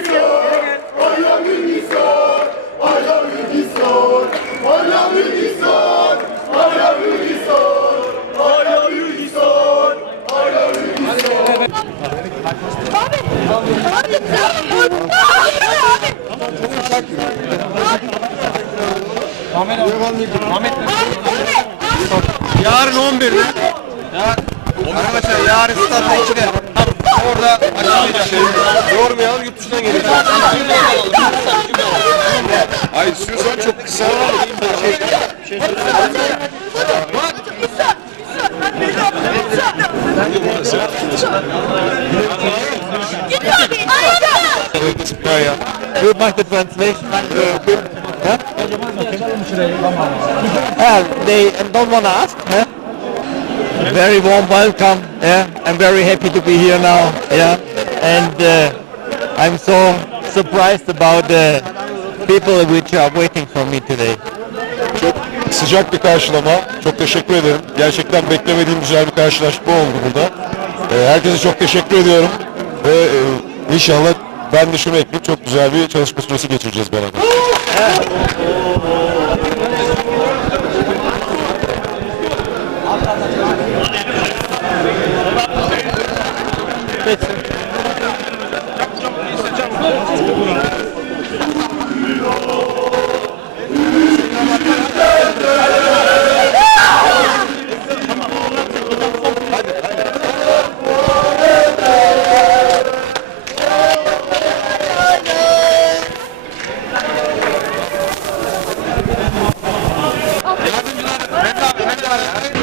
Let's go. Yarın 11'de. Arkadaşlar yarın statta 2'de. Orada açıklayacağız. Yormayalım yurt dışından gelecek. Ay istiyorsan çok kısa şey, Yeah, yeah. You mind the translation? Yeah, they don't want to ask. Huh? Very warm welcome. Yeah, I'm very happy to be here now. Yeah, and uh, I'm so surprised about the people which are waiting for me today. çok sıcak bir karşılama. Çok teşekkür ederim. Gerçekten beklemediğim güzel bir karşılaşma oldu burada. Ee, herkese çok teşekkür ediyorum. Ve e, inşallah ben de şunu. Çok güzel bir çalışma süresi geçireceğiz beraber. caralho.